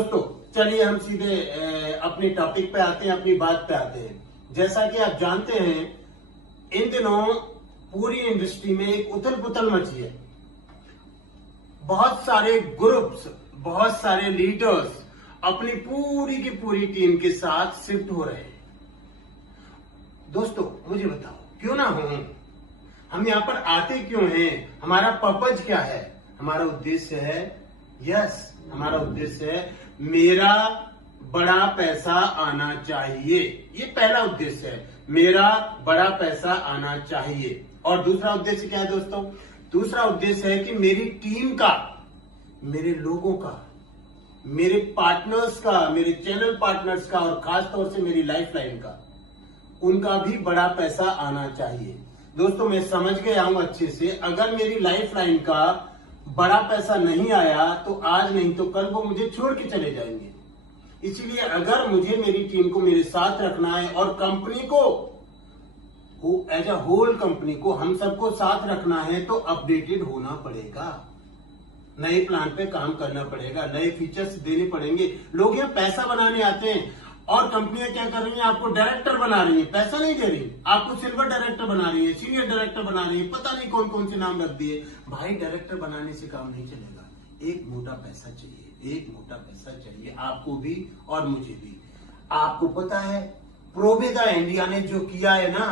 दोस्तों चलिए हम सीधे अपनी टॉपिक पे आते हैं, अपनी बात पे आते हैं। जैसा कि आप जानते हैं, इन दिनों पूरी इंडस्ट्री में एक उथल पुथल मची है। बहुत सारे ग्रुप्स, बहुत सारे लीडर्स अपनी पूरी की पूरी टीम के साथ शिफ्ट हो रहे हैं। दोस्तों मुझे बताओ, क्यों ना हो, हम यहां पर आते क्यों हैं, हमारा पर्पज क्या है? हमारा उद्देश्य है, हमारा उद्देश्य है मेरा बड़ा पैसा आना चाहिए। ये पहला उद्देश्य है, मेरा बड़ा पैसा आना चाहिए। और दूसरा उद्देश्य क्या है दोस्तों? दूसरा उद्देश्य है कि मेरी टीम का, मेरे लोगों का, मेरे पार्टनर्स का, मेरे चैनल पार्टनर्स का और खासतौर से मेरी लाइफलाइन का, उनका भी बड़ा पैसा आना चाहिए। दोस्तों मैं समझ गया हूं अच्छे से, अगर मेरी लाइफलाइन का बड़ा पैसा नहीं आया तो आज नहीं तो कल वो मुझे छोड़ के चले जाएंगे। इसीलिए अगर मुझे मेरी टीम को मेरे साथ रखना है और कंपनी को एज अ होल, कंपनी को हम सबको साथ रखना है, तो अपडेटेड होना पड़ेगा, नए प्लान पे काम करना पड़ेगा, नए फीचर्स देने पड़ेंगे। लोग यहाँ पैसा बनाने आते हैं और कंपनियां क्या कर रही हैं, आपको डायरेक्टर बना रही है, पैसा नहीं दे रही, आपको सिल्वर डायरेक्टर बना रही है, सीनियर डायरेक्टर बना रही है, पता नहीं कौन कौन से नाम रख दिए। भाई डायरेक्टर बनाने से काम नहीं चलेगा, एक मोटा पैसा चाहिए, एक मोटा पैसा चाहिए आपको भी और मुझे भी। आपको पता है प्रोवेदा इंडिया ने जो किया है ना,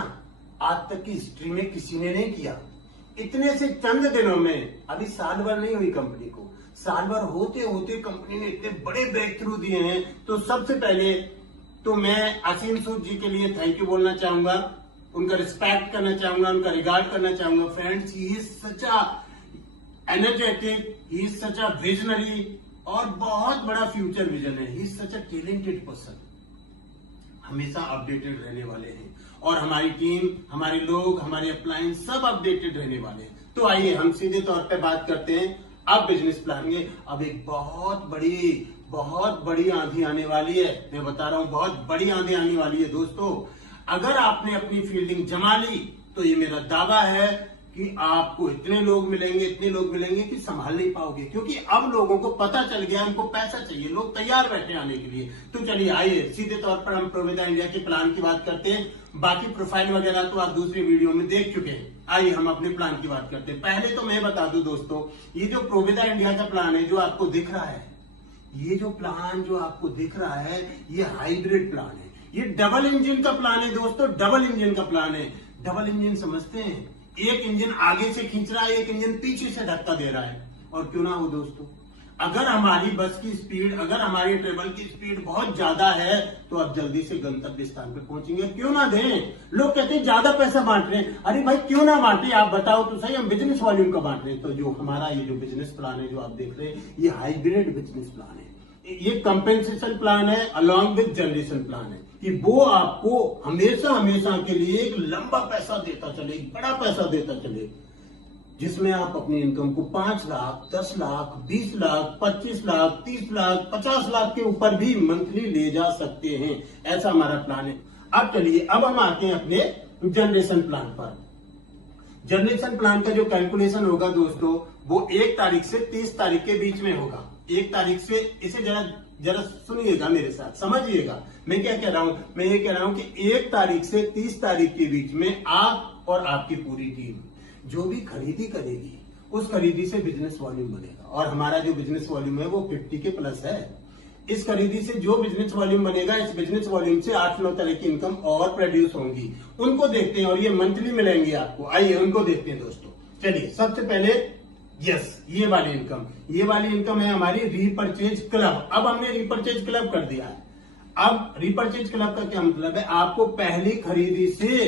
आज तक की हिस्ट्री में किसी ने नहीं किया। इतने से चंद दिनों में, अभी साल भर नहीं हुई कंपनी को, साल भर होते होते कंपनी ने इतने बड़े ब्रेक थ्रू दिए हैं। तो सबसे पहले तो मैं असीम सूद जी के लिए थैंक यू बोलना चाहूंगा, उनका रिस्पेक्ट करना चाहूंगा, उनका रिगार्ड करना चाहूंगा। Friends, he is such a energetic, he is such a visionary और बहुत बड़ा फ्यूचर विजन है। He is such a talented person, हमेशा अपडेटेड रहने वाले हैं और हमारी टीम, हमारे लोग, हमारे अप्लायंस सब अपडेटेड रहने वाले हैं। तो आइए हम सीधे तौर पे बात करते हैं अब बिजनेस प्लान में। अब एक बहुत बड़ी आंधी आने वाली है, मैं बता रहा हूं, बहुत बड़ी आंधी आने वाली है। दोस्तों अगर आपने अपनी फील्डिंग जमा ली तो ये मेरा दावा है कि आपको इतने लोग मिलेंगे कि संभाल नहीं पाओगे, क्योंकि अब लोगों को पता चल गया उनको पैसा चाहिए, लोग तैयार बैठे आने के लिए। तो चलिए आइए सीधे तौर पर हम प्रोवेदा इंडिया के प्लान की बात करते हैं। बाकी प्रोफाइल वगैरह तो आप दूसरी वीडियो में देख चुके हैं। आइए हम अपने प्लान की बात करते हैं। पहले तो मैं बता दूं दोस्तों, ये जो प्रोवेदा इंडिया का प्लान है जो आपको दिख रहा है, ये जो प्लान जो आपको दिख रहा है, ये हाइब्रिड प्लान है। ये डबल इंजन का प्लान है दोस्तों, डबल इंजन का प्लान है। डबल इंजन समझते हैं, एक इंजन आगे से खींच रहा है, एक इंजन पीछे से धक्का दे रहा है। और क्यों ना हो दोस्तों, अगर हमारी बस की स्पीड, अगर हमारी ट्रेवल की स्पीड बहुत ज्यादा है तो आप जल्दी से गंतव्य स्थान पर पहुंचेंगे। क्यों ना दें? लोग कहते हैं ज्यादा पैसा बांट रहे हैं, अरे भाई क्यों ना बांटे, आप बताओ तो सही, हम बिजनेस वॉल्यूम का बांट रहे हैं। तो जो हमारा ये जो बिजनेस प्लान है जो आप देख रहे हैं, ये हाइब्रिड बिजनेस प्लान है। ये कंपेंसेशन प्लान है अलॉन्ग विद जनरेशन प्लान है, कि वो आपको हमेशा के लिए एक लंबा पैसा देता चले, एक बड़ा पैसा देता चले, जिसमें आप अपनी इनकम को 5 लाख, 10 लाख, 20 लाख, 25 लाख, 30 लाख, 50 लाख के ऊपर भी मंथली ले जा सकते हैं। ऐसा हमारा प्लान है। अब चलिए, अब हम आते हैं अपने जनरेशन प्लान पर। जनरेशन प्लान का जो कैलकुलेशन होगा दोस्तों, वो 1 तारीख से 30 तारीख के बीच में होगा। 1 तारीख से, इसे जरा सुनिएगा, मेरे साथ समझिएगा मैं क्या कह रहा हूं। मैं ये कह रहा हूं कि 1 तारीख से 30 तारीख के बीच में आप और आपकी पूरी टीम जो भी खरीदी करेगी, उस खरीदी से बिजनेस वॉल्यूम बनेगा। और हमारा जो बिजनेस वॉल्यूम है वो 50 के प्लस है। इस खरीदी से जो बिजनेस वॉल्यूम बनेगा, इस बिजनेस वॉल्यूम से 8-9 तरह की इनकम और प्रोड्यूस होंगी। उनको देखते हैं, और ये मंथली मिलेंगे आपको। आइए उनको देखते हैं दोस्तों। चलिए सबसे पहले ये वाली इनकम है हमारी रीपरचेज क्लब। अब हमने रीपरचेज क्लब कर दिया है। अब रीपरचेज क्लब का क्या मतलब है? आपको पहली खरीदी से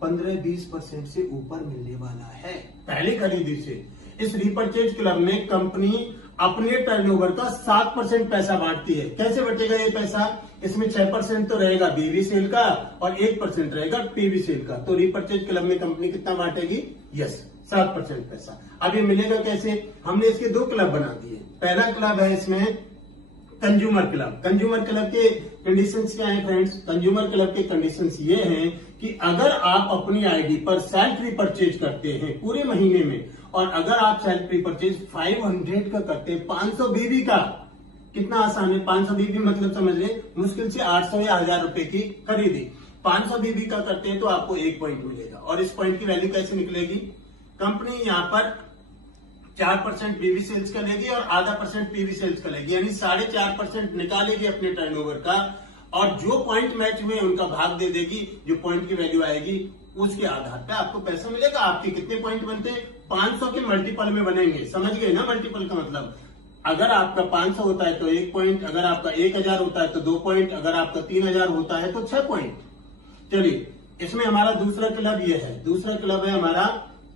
15-20% से ऊपर मिलने वाला है, पहली खरीदी से। इस रीपरचेज क्लब में कंपनी अपने टर्नओवर का 7% पैसा बांटती है। कैसे बचेगा ये पैसा? इसमें 6% तो रहेगा बीवी सेल का और 1% रहेगा पीवी सेल का। तो रीपरचेज क्लब में कंपनी कितना बांटेगी? 7% पैसा। अब ये मिलेगा कैसे? हमने इसके 2 क्लब बना दिए। पहला क्लब है इसमें कंज्यूमर क्लब। कंज्यूमर क्लब के कंडीशंस क्या हैं फ्रेंड्स? कंज्यूमर क्लब के कंडीशंस ये हैं कि अगर आप अपनी आईडी पर सेल्फ रीपरचेज करते हैं पूरे महीने में, और अगर आप सेल्फ रीपरचेज 500 का करते हैं, 500 बीबी का, कितना आसान है। 500 बीबी मतलब समझ रहे, मुश्किल से 800 या 1000 रुपए की खरीदी। 500 बीबी का करते हैं तो आपको 1 पॉइंट मिलेगा। और इस पॉइंट की वैल्यू कैसे निकलेगी? कंपनी यहाँ पर 4% बीबी सेल्स का लेगी और आधा % पीवी सेल्स का लेगी, यानी 4.5% निकालेगी अपने टर्नओवर का, और जो पॉइंट मैच हुए उनका भाग दे देगी। जो पॉइंट की वैल्यू आएगी उसके आधार पे आपको पैसा मिलेगा। आपके कितने पॉइंट बनते हैं? 500 के मल्टीपल में बनेंगे। समझ गए ना मल्टीपल का मतलब? अगर आपका 500 होता है तो 1 पॉइंट, अगर आपका 1000 होता है तो 2 पॉइंट, अगर आपका 3000 होता है तो 6 पॉइंट। चलिए, इसमें हमारा दूसरा क्लब ये है। दूसरा क्लब है हमारा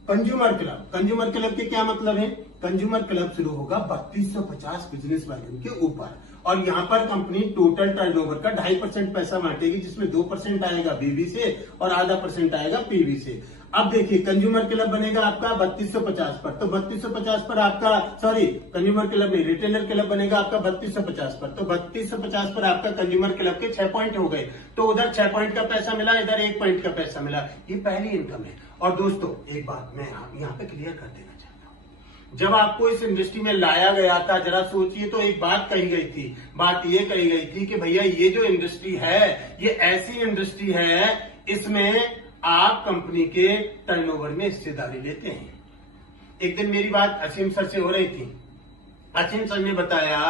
कंज्यूमर क्लब। कंज्यूमर क्लब के क्या मतलब है? कंज्यूमर क्लब शुरू होगा 3250 बिजनेस वैल्यू के ऊपर, और यहाँ पर कंपनी टोटल टर्नओवर का 2.5% पैसा बांटेगी, जिसमें 2% आएगा बीबी से और आधा % आएगा पीवी से। अब देखिए, कंज्यूमर क्लब बनेगा आपका 3250 पर, तो 3250 पर आपका, सॉरी कंज्यूमर क्लब नहीं, रिटेलर क्लब बनेगा आपका 3250 पर, तो 3250 पर आपका कंज्यूमर क्लब के 6 पॉइंट हो गए। तो उधर 6 पॉइंट का पैसा मिला, इधर 1 पॉइंट का पैसा मिला। ये पहली इनकम है। और दोस्तों, एक बात मैं यहाँ पे क्लियर कर देना चाहता हूँ, जब आपको इस इंडस्ट्री में लाया गया था, जरा सोचिए तो एक बात कही गई थी। बात ये कही गई थी कि भैया ये जो इंडस्ट्री है, ये ऐसी इंडस्ट्री है, इसमें आप कंपनी के टर्नओवर में हिस्सेदारी लेते हैं। एक दिन मेरी बात असीम सर से हो रही थी। असीम सर ने बताया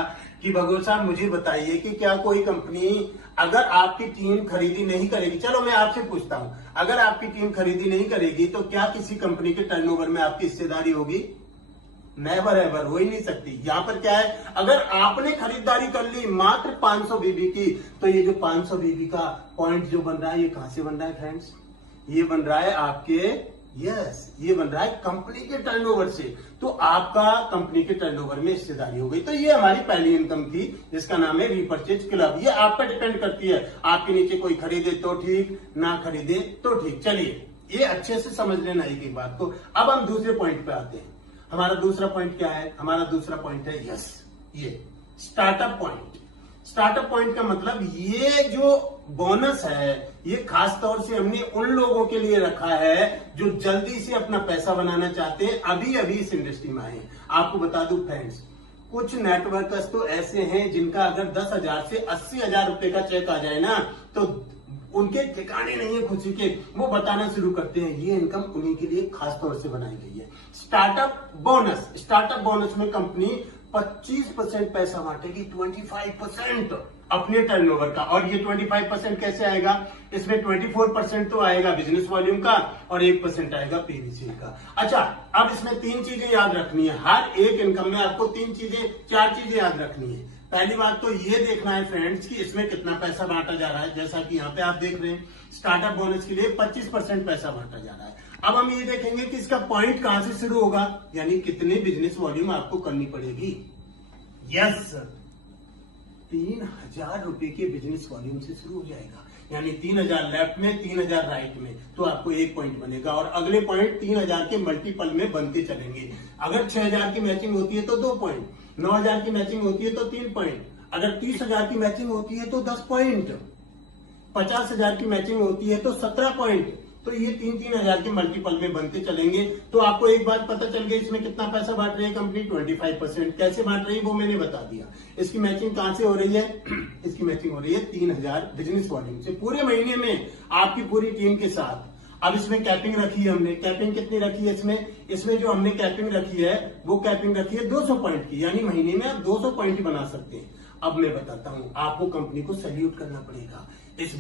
कि भगवत साहब मुझे बताइए कि क्या कोई कंपनी अगर आपकी टीम खरीदी नहीं करेगी, चलो मैं आपसे पूछता हूं, अगर आपकी टीम खरीदी नहीं करेगी तो क्या किसी कंपनी के टर्नओवर में आपकी हिस्सेदारी होगी? नेवर एवर, हो ही नहीं सकती। यहाँ पर क्या है, अगर आपने खरीदारी कर ली मात्र 500 बीबी की, तो ये जो 500 बीबी का पॉइंट जो बन रहा है, ये कहां से बन रहा है फ्रेंड्स? ये बन रहा है आपके, ये बन रहा है कंपनी के टर्नओवर से। तो आपका कंपनी के टर्नओवर में हिस्सेदारी हो गई। तो ये हमारी पहली इनकम थी, जिसका नाम है रीपर्चेज क्लब। ये आप पर डिपेंड करती है, आपके नीचे कोई खरीदे तो ठीक, ना खरीदे तो ठीक। चलिए, ये अच्छे से समझ लेना एक बात को। अब हम दूसरे पॉइंट पे आते हैं। हमारा दूसरा पॉइंट क्या है? हमारा दूसरा पॉइंट है ये स्टार्टअप पॉइंट। स्टार्टअप पॉइंट का मतलब, ये जो बोनस है, ये खास तौर से हमने उन लोगों के लिए रखा है जो जल्दी से अपना पैसा बनाना चाहते हैं, अभी अभी इस इंडस्ट्री में आए हैं। आपको बता दूं फ्रेंड्स, कुछ नेटवर्कर्स तो ऐसे हैं जिनका अगर 10,000 से 80,000 रुपए का चेक आ जाए ना, तो उनके ठिकाने नहीं है खुशी के। वो बताना शुरू करते हैं, ये इनकम उन्हीं के लिए खास तौर से बनाई गई है। Startup bonus. स्टार्टअप बोनस में कंपनी 25% पैसा बांटेगी, 25% अपने टर्नओवर का। और ये 25% कैसे आएगा? इसमें 24% तो आएगा बिजनेस वॉल्यूम का और 1% आएगा पीवीसी का। अच्छा, अब इसमें 3 चीजें याद रखनी है। हर एक इनकम में आपको 4 चीजें याद रखनी है। पहली बात तो ये देखना है फ्रेंड्स कि इसमें कितना पैसा बांटा जा रहा है। जैसा कि यहाँ पे आप देख रहे हैं, स्टार्टअप बोनस के लिए 25% पैसा बांटा जा रहा है। अब हम ये देखेंगे कि इसका पॉइंट कहां से शुरू होगा, यानी कितने बिजनेस वॉल्यूम आपको करनी पड़ेगी। यस सर, 3000 रुपए के बिजनेस वॉल्यूम से शुरू हो जाएगा, यानी 3000 लेफ्ट में, 3000 राइट में, तो आपको 1 पॉइंट बनेगा। और अगले पॉइंट 3000 के मल्टीपल में बनते चलेंगे। अगर 6000 की मैचिंग होती है तो 2 पॉइंट, 9000 की मैचिंग होती है तो 3 पॉइंट, अगर 30,000 की मैचिंग होती है तो 10 पॉइंट, 50,000 की मैचिंग होती है तो 17 पॉइंट। तो ये 3-3 के मल्टीपल में बनते चलेंगे। तो आपको एक बात पता चल गई, इसमें कितना पैसा बांट रही है कंपनी? 25%। कैसे बांट रही है वो मैंने बता दिया। इसकी मैचिंग कहां से हो रही है? इसकी मैचिंग हो रही है 3000 बिजनेस वॉल्यूम से, पूरे महीने में आपकी पूरी टीम के साथ। अब इसमें कैपिंग रखी है हमने। कैपिंग कितनी रखी है इसमें जो हमने कैपिंग रखी है, वो कैपिंग रखी है 200 पॉइंट की, यानी महीने में आप 200 पॉइंट बना सकते हैं। अब मैं बताता हूं, आपको कंपनी को सैल्यूट करना पड़ेगा, इस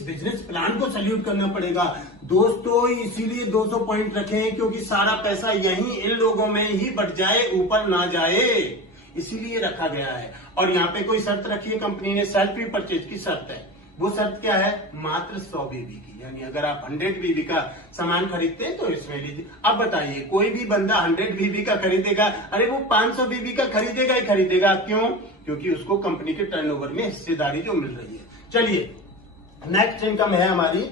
बिजनेस प्लान को सैल्यूट करना पड़ेगा दोस्तों। इसीलिए 200 पॉइंट रखे हैं, क्योंकि सारा पैसा यहीं इन लोगों में ही बट जाए, ऊपर ना जाए, इसीलिए रखा गया है। और यहाँ पे कोई शर्त रखी है कंपनी ने, सेल्फ परचेज की शर्त है। वो शर्त क्या है? मात्र 100 बीबी की, यानी अगर आप 100 बीबी का सामान खरीदते हैं तो इसमें लीजिए। अब बताइए, कोई भी बंदा 100 बीबी का खरीदेगा? अरे वो 500 बीबी का खरीदेगा ही खरीदेगा। क्यों? क्योंकि उसको कंपनी के टर्नओवर में हिस्सेदारी जो मिल रही है। चलिए, नेक्स्ट इनकम है हमारी,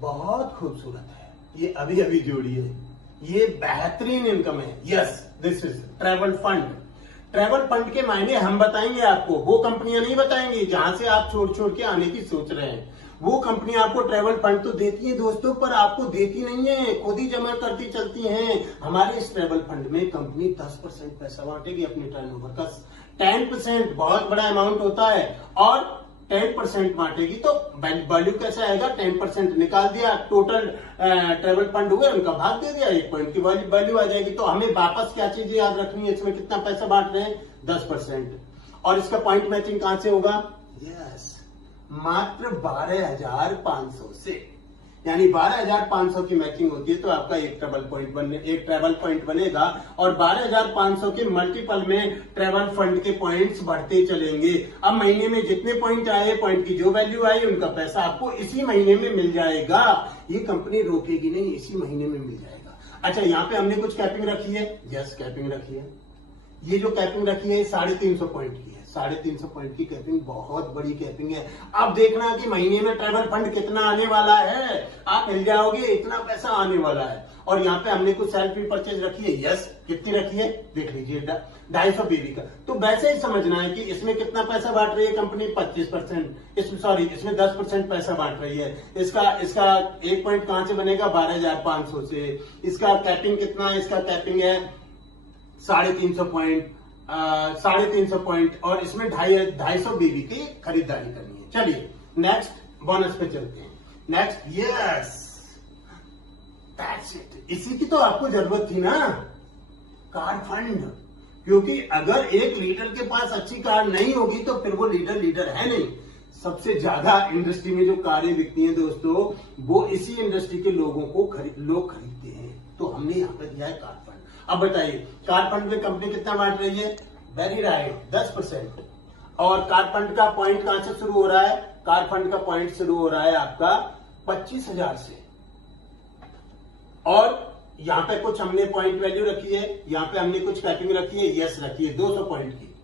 बहुत खूबसूरत है, ये अभी अभी जोड़ी है, ये बेहतरीन इनकम है। Yes, this is travel fund. Travel fund के मायने हम बताएंगे आपको, वो कंपनियां नहीं बताएंगी जहां से आप छोड़ के आने की सोच रहे हैं। वो कंपनी आपको ट्रैवल फंड तो देती है दोस्तों, पर आपको देती नहीं है, खुद ही जमा करती चलती हैं। हमारे इस ट्रैवल फंड में कंपनी 10% पैसा बांटेगी अपने टर्नओवर का। 10% बहुत बड़ा अमाउंट होता है और 10% बांटेगी तो वैल्यू कैसे आएगा? 10% निकाल दिया, टोटल ट्रेवल फंड हुए, उनका भाग दे दिया, 1 पॉइंट की वैल्यू आ जाएगी। तो हमें वापस क्या चीज याद रखनी है? इसमें कितना पैसा बांट रहे हैं? 10%। और इसका पॉइंट मैचिंग कहां से होगा? यस, मात्र 12,500 से। यानी 12,500 की मैचिंग होती है तो आपका एक ट्रेवल पॉइंट बनेगा और 12,500 के मल्टीपल में ट्रेवल फंड के पॉइंट्स बढ़ते चलेंगे। अब महीने में जितने पॉइंट आए, पॉइंट की जो वैल्यू आई, उनका पैसा आपको इसी महीने में मिल जाएगा। ये कंपनी रोकेगी नहीं, इसी महीने में मिल जाएगा। अच्छा, यहाँ पे हमने कुछ कैपिंग रखी है। यस, कैपिंग रखी है। ये जो कैपिंग रखी है 350 पॉइंट की है। 350 पॉइंट की कैपिंग बहुत बड़ी कैपिंग है। अब देखना कि महीने में ट्रेवल फंड कितना आने वाला है, आप मिल जाओगे, इतना पैसा आने वाला है। और यहाँ पे हमने कुछ सेल्फ परचेज रखी है। यस, कितनी रखी है देख लीजिए, 250 बीबी का। तो वैसे ही समझना है कि इसमें कितना पैसा बांट रही है कंपनी? 25%। इसमें 10% पैसा बांट रही है। इसका 1 पॉइंट कहां से बनेगा? 12,500 से। इसका कैपिंग कितना है? इसका कैपिंग है 350 पॉइंट, 350 पॉइंट, और इसमें 250 बीबी की खरीदारी करनी है। चलिए नेक्स्ट बोनस पे चलते हैं। Next, yes, that's it. इसी की तो आपको जरूरत थी ना, कार फंड। क्योंकि अगर एक लीडर के पास अच्छी कार नहीं होगी तो फिर वो लीडर है नहीं। सबसे ज्यादा इंडस्ट्री में जो कारें बिकती हैं दोस्तों, वो इसी इंडस्ट्री के लोगों को लोग खरीदते हैं। तो हमने यहाँ पर दिया है कार फंड। अब बताइए, कार फंड में कंपनी कितना बांट रही है? Very right, 10%। और कार फंड का पॉइंट कहां से शुरू हो रहा है? कार फंड का पॉइंट शुरू हो रहा है आपका 25,000 से। और यहां पे कुछ हमने पॉइंट वैल्यू रखी है, यहां पे हमने कुछ कैपिंग रखी है। यस, रखी है 200 पॉइंट की।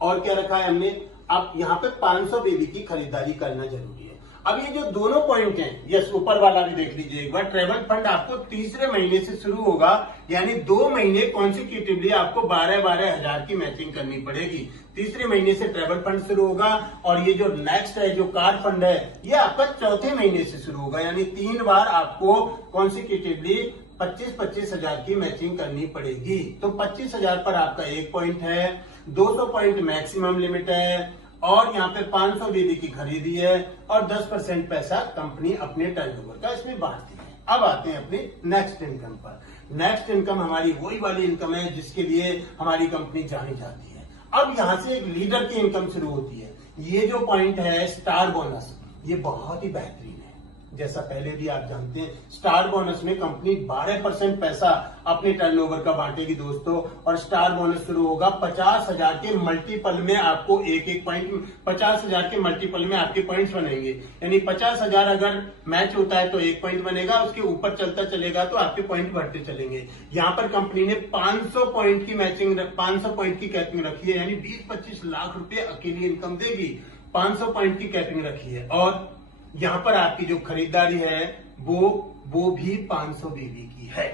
और क्या रखा है हमने? अब यहां पे 500 बेबी की खरीदारी करना जरूरी है। अब ये जो दोनों पॉइंट हैं, यस, ऊपर वाला भी देख लीजिए एक बार। ट्रेवल फंड आपको तीसरे महीने से शुरू होगा, यानी 2 महीने कॉन्सिक्यूटिवली आपको 12,000 हजार की मैचिंग करनी पड़ेगी। तीसरे महीने से ट्रेवल फंड शुरू होगा। और ये जो नेक्स्ट है, जो कार फंड है, ये आपका चौथे महीने से शुरू होगा। यानी 3 बार आपको कॉन्सिक्यूटिवली 25-25 हजार की मैचिंग करनी पड़ेगी। तो 25,000 पर आपका 1 पॉइंट है, 200 पॉइंट मैक्सिमम लिमिट है, और यहाँ पे 500 बीबी की खरीदी है, और 10% पैसा कंपनी अपने टर्नओवर का इसमें बांटती है। अब आते हैं अपनी नेक्स्ट इनकम पर। नेक्स्ट इनकम हमारी वही वाली इनकम है जिसके लिए हमारी कंपनी जानी जाती है। अब यहाँ से एक लीडर की इनकम शुरू होती है। ये जो पॉइंट है स्टार बोनस, ये बहुत ही बेहतरीन है। जैसा पहले भी आप जानते हैं, स्टार बोनस में कंपनी 12% पैसा अपने टर्नओवर का बांटेगी दोस्तों। और स्टार बोनस शुरू होगा 50,000 के मल्टीपल में। आपको एक पॉइंट 50,000 के मल्टीपल में आपके पॉइंट्स बनेंगे। यानी 50,000 अगर मैच होता है तो 1 पॉइंट बनेगा, उसके ऊपर चलता चलेगा तो आपके पॉइंट बढ़ते चलेंगे। यहाँ पर कंपनी ने 500 पॉइंट की मैचिंग, 500 पॉइंट की कैपिंग रखी है। यानी 20-25 लाख रुपए अकेली इनकम देगी। 500 पॉइंट की कैपिंग रखी है। और यहां पर आपकी जो खरीदारी है वो भी 500 बीबी की है।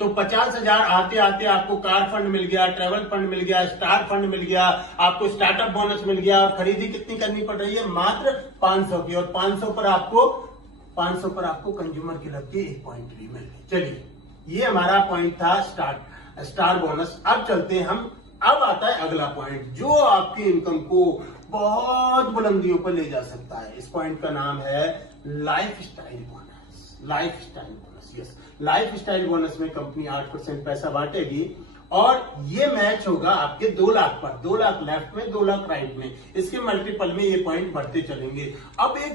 तो 50,000 आते आते आपको कार फंड मिल गया, ट्रेवल फंड मिल गया, स्टार फंड मिल गया, आपको स्टार्टअप बोनस मिल गया। और खरीदी कितनी करनी पड़ रही है? मात्र 500 की। और 500 पर आपको कंज्यूमर की लगती है 1 पॉइंट भी मिल गई। चलिए, ये हमारा पॉइंट था स्टार बोनस। अब चलते हैं हम। अब आता है अगला पॉइंट जो आपकी इनकम को बहुत बुलंदियों पर ले जा सकता है। इस पॉइंट का नाम है life style bonus. Life style bonus, yes, life style bonus में कंपनी 8% पैसा बांटेगी। और ये मैच होगा आपके 2 लाख पर। 2 लाख लेफ्ट में, 2 लाख राइट में। इसके मल्टीपल में ये पॉइंट बढ़ते चलेंगे। अब एक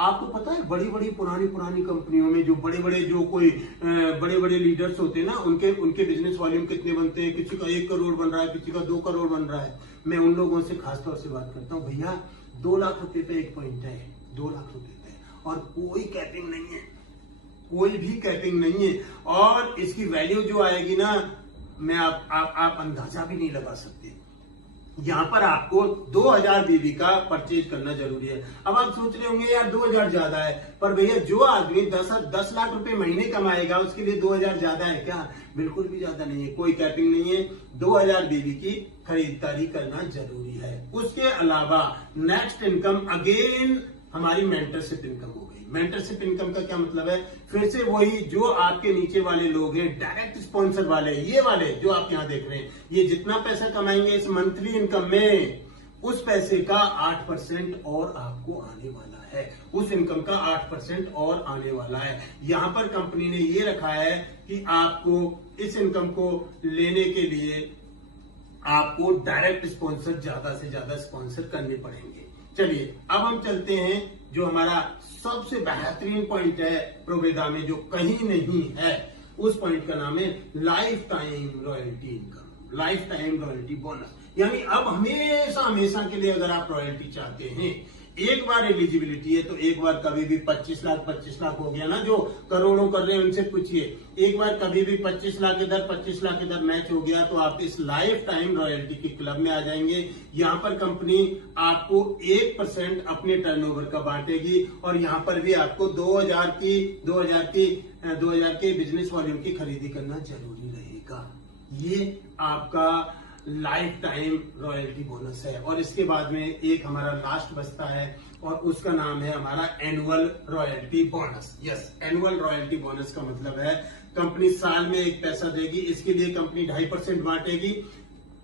आपको पता है, बड़ी बड़ी पुरानी कंपनियों में जो बड़े बड़े लीडर्स होते हैं ना, उनके बिजनेस वॉल्यूम कितने बनते हैं? किसी का 1 करोड़ बन रहा है, किसी का 2 करोड़ बन रहा है। मैं उन लोगों से खासतौर से बात करता हूँ, भैया 2 लाख रुपए पे 1 पॉइंट है, 2 लाख रुपए पे, और कोई कैपिंग नहीं है, कोई भी कैपिंग नहीं है। और इसकी वैल्यू जो आएगी ना, मैं आप अंदाजा भी नहीं लगा सकते। यहां पर आपको 2000 बीबी का परचेज करना जरूरी है। अब आप सोच रहे होंगे यार 2000 ज्यादा है, पर भैया जो आदमी 10 लाख रुपए महीने कमाएगा उसके लिए 2000 ज्यादा है क्या? बिल्कुल भी ज्यादा नहीं है। कोई कैपिंग नहीं है। 2000 बीबी की खरीदारी करना जरूरी है। उसके अलावा नेक्स्ट इनकम अगेन हमारी मेंटरशिप इनकम हो गई। मेंटरशिप इनकम का क्या मतलब है? फिर से वही जो आपके नीचे वाले लोग हैं, डायरेक्ट स्पॉन्सर वाले, ये वाले जो आप यहाँ देख रहे हैं, ये जितना पैसा कमाएंगे इस मंथली इनकम में, उस पैसे का 8% और आपको आने वाला है। उस इनकम का 8% और आने वाला है। यहां पर कंपनी ने ये रखा है कि आपको इस इनकम को लेने के लिए आपको डायरेक्ट स्पॉन्सर ज्यादा से ज्यादा स्पॉन्सर करने पड़ेंगे। चलिए अब हम चलते हैं जो हमारा सबसे बेहतरीन पॉइंट है प्रोवेदा में, जो कहीं नहीं है, उस पॉइंट का नाम है life time royalty income, life time royalty bonus. यानी अब हमेशा हमेशा के लिए अगर आप रॉयल्टी चाहते हैं, एक बार एलिजिबिलिटी है तो एक बार कभी भी 25 लाख हो गया ना, जो करोड़ों कर रहे हैं उनसे पूछिए, एक बार कभी भी 25 लाख इधर मैच हो गया तो आप इस लाइफ टाइम रॉयल्टी के क्लब में आ जाएंगे। यहाँ पर कंपनी आपको 1% अपने टर्नओवर का बांटेगी और यहाँ पर भी आपको 2000 के बिजनेस वॉल्यूम की खरीदी करना जरूरी रहेगा। ये आपका लाइफ टाइम रॉयल्टी बोनस है। और इसके बाद में एक हमारा लास्ट बचता है और उसका नाम है हमारा annual royalty bonus. Yes, annual royalty bonus का मतलब है कंपनी साल में एक पैसा देगी, इसके लिए कंपनी 2.5% बांटेगी,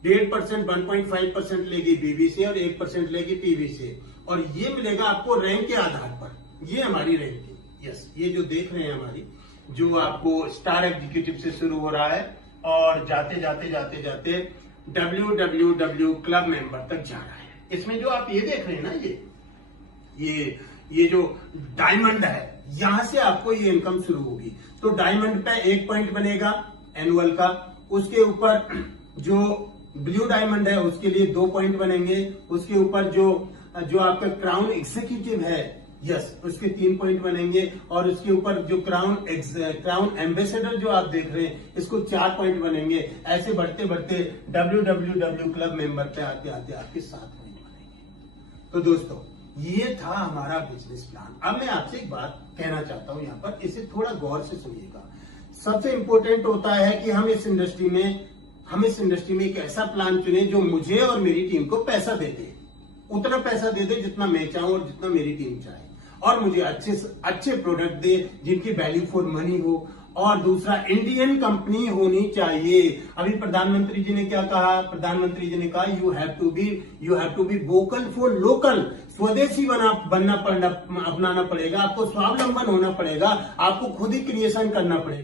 1.5% 1.5% लेगी बीबी से और 1% लेगी पीवी से, और ये मिलेगा आपको रैंक के आधार पर। ये हमारी रैंकिंग। यस, ये जो देख रहे हैं हमारी, जो आपको स्टार एग्जीक्यूटिव से शुरू हो रहा है और जाते जाते www क्लब मेंबर तक जा रहा है। इसमें जो आप ये देख रहे हैं ना, ये जो डायमंड है, यहां से आपको ये इनकम शुरू होगी। तो डायमंड पे 1 पॉइंट बनेगा एनुअल का, उसके ऊपर जो ब्लू डायमंड है उसके लिए 2 पॉइंट बनेंगे, उसके ऊपर जो आपका क्राउन एग्जीक्यूटिव है, यस, उसके 3 पॉइंट बनेंगे, और उसके ऊपर जो क्राउन एम्बेसडर जो आप देख रहे हैं, इसको 4 पॉइंट बनेंगे। ऐसे बढ़ते www क्लब मेंबर पे आते आपके 7 पॉइंट बनेंगे। तो दोस्तों, ये था हमारा बिजनेस प्लान। अब मैं आपसे एक बात कहना चाहता हूं, यहाँ पर इसे थोड़ा गौर से सुनिएगा। सबसे इंपॉर्टेंट होता है कि हम इस इंडस्ट्री में एक ऐसा प्लान चुने जो मुझे और मेरी टीम को पैसा दे दे, उतना पैसा दे दे जितना मैं चाहूं और जितना मेरी टीम चाहे, और मुझे अच्छे प्रोडक्ट दे जिनकी वैल्यू फॉर मनी हो, और दूसरा इंडियन कंपनी होनी चाहिए। अभी प्रधानमंत्री जी ने क्या कहा? प्रधानमंत्री जी ने कहा you have to be vocal for local. स्वदेशी अपनाना पड़ेगा, आपको स्वावलंबन होना पड़ेगा, आपको खुद ही क्रिएशन करना पड़ेगा।